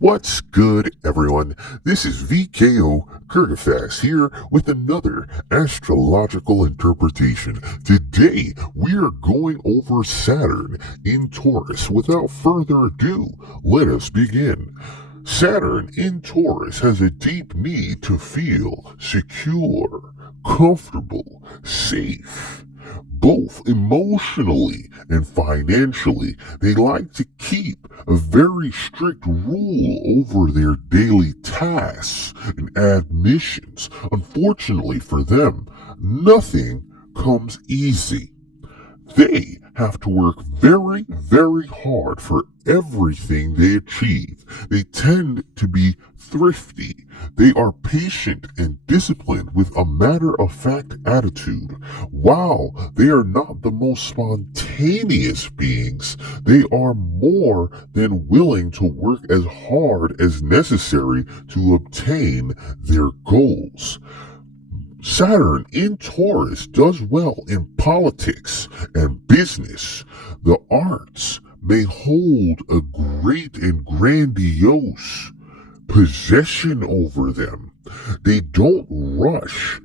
What's good, everyone? This is V.K.O Kurgaphas here with another astrological interpretation. Today, we are going over Saturn in Taurus. Without further ado, let us begin. Saturn in Taurus has a deep need to feel secure, comfortable, safe. Both emotionally and financially, they like to keep a very strict rule over their daily tasks and admissions. Unfortunately for them, nothing comes easy. They have to work very, very hard for everything they achieve. They tend to be thrifty. They are patient and disciplined with a matter-of-fact attitude. While they are not the most spontaneous beings, they are more than willing to work as hard as necessary to obtain their goals. Saturn in Taurus does well in politics and business. The arts may hold a great and grandiose possession over them. They don't rush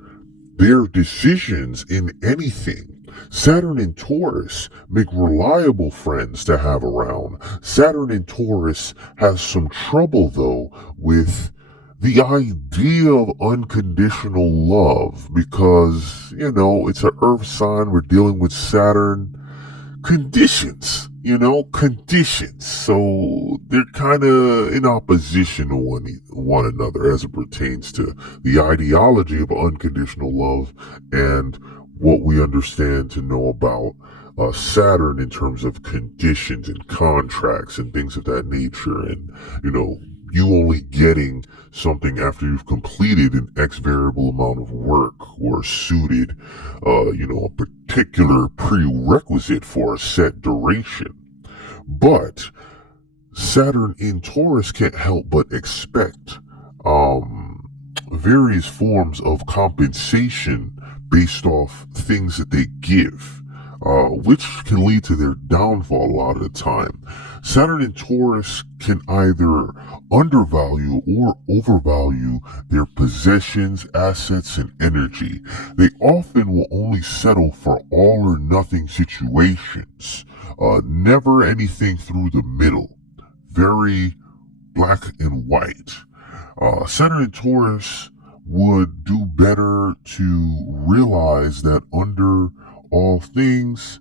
their decisions in anything. Saturn in Taurus make reliable friends to have around. Saturn in Taurus has some trouble, though, with the idea of unconditional love because, it's an earth sign. We're dealing with Saturn. Conditions. So they're kind of in opposition to one another as it pertains to the ideology of unconditional love and what we understand to know about Saturn in terms of conditions and contracts and things of that nature. And, you only getting something after you've completed an X variable amount of work or suited, a particular prerequisite for a set duration. But Saturn in Taurus can't help but expect various forms of compensation based off things that they give, which can lead to their downfall a lot of the time. Saturn in Taurus can either undervalue or overvalue their possessions, assets, and energy. They often will only settle for all or nothing situations, never anything through the middle. Very black and white. Saturn in Taurus would do better to realize that under all things,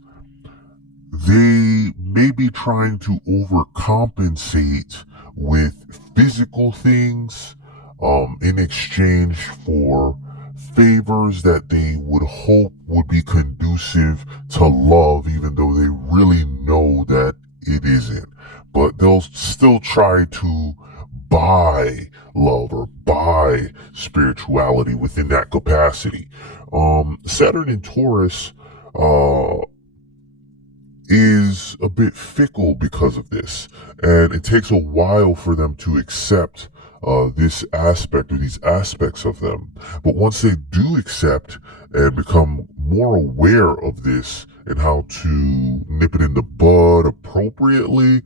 they may be trying to overcompensate with physical things in exchange for favors that they would hope would be conducive to love, even though they really know that it isn't. But they'll still try to buy love or buy spirituality within that capacity. Saturn in Taurus is a bit fickle because of this, and it takes a while for them to accept this aspect or these aspects of them. But once they do accept and become more aware of this and how to nip it in the bud appropriately,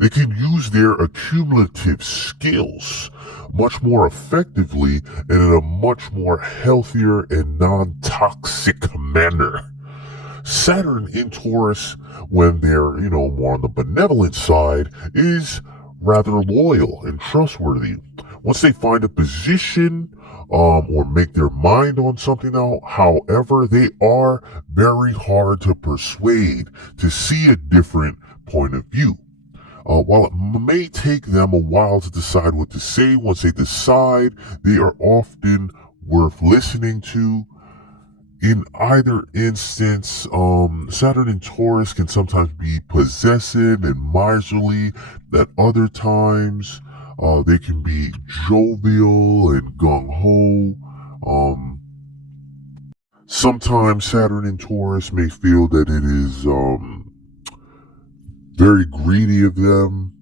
they can use their accumulative skills much more effectively and in a much more healthier and non-toxic manner. Saturn in Taurus, when they're, more on the benevolent side, is rather loyal and trustworthy. Once they find a position, or make their mind on something out, however, they are very hard to persuade to see a different point of view. While it may take them a while to decide what to say, once they decide, they are often worth listening to. In either instance, Saturn in Taurus can sometimes be possessive and miserly. At other times, they can be jovial and gung-ho. Sometimes Saturn in Taurus may feel that it is very greedy of them,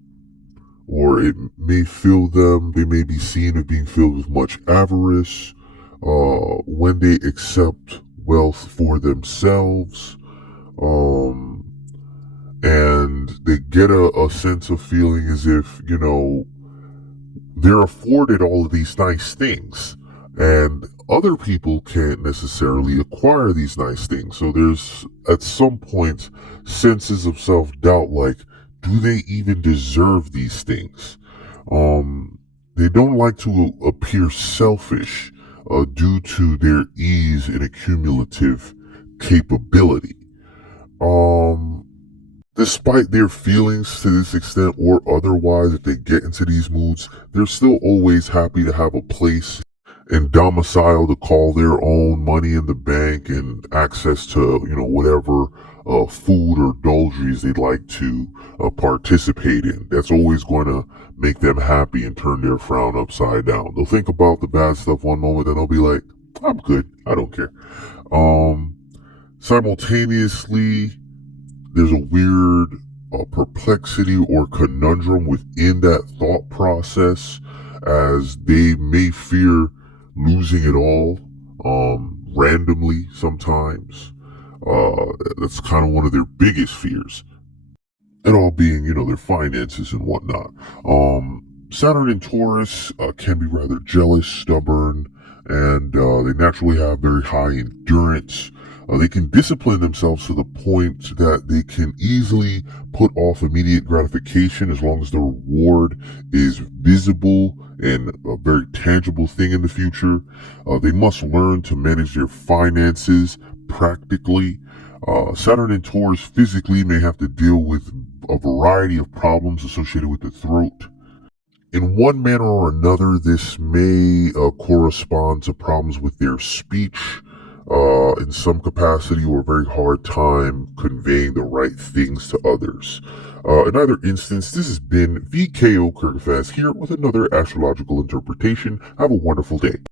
or it may fill them, they may be seen as being filled with much avarice when they accept wealth for themselves, and they get a sense of feeling as if, they're afforded all of these nice things, and other people can't necessarily acquire these nice things. So there's at some point senses of self-doubt, like, do they even deserve these things? They don't like to appear selfish due to their ease and accumulative capability. Um, Despite their feelings to this extent or otherwise, if they get into these moods, they're still always happy to have a place and domicile to call their own, money in the bank, and access to, whatever food or indulgences they'd like to participate in. That's always going to make them happy and turn their frown upside down. They'll think about the bad stuff one moment, then they'll be like, I'm good, I don't care. Simultaneously, there's a weird perplexity or conundrum within that thought process, as they may fear losing it all randomly sometimes. That's kind of one of their biggest fears. It all being, their finances and whatnot. Saturn and Taurus can be rather jealous, stubborn, and they naturally have very high endurance. They can discipline themselves to the point that they can easily put off immediate gratification as long as the reward is visible and a very tangible thing in the future. They must learn to manage their finances practically. Saturn and Taurus physically may have to deal with a variety of problems associated with the throat. In one manner or another, this may correspond to problems with their speech in some capacity, or a very hard time conveying the right things to others. In either instance, this has been V.K.O Kurgaphas here with another astrological interpretation. Have a wonderful day.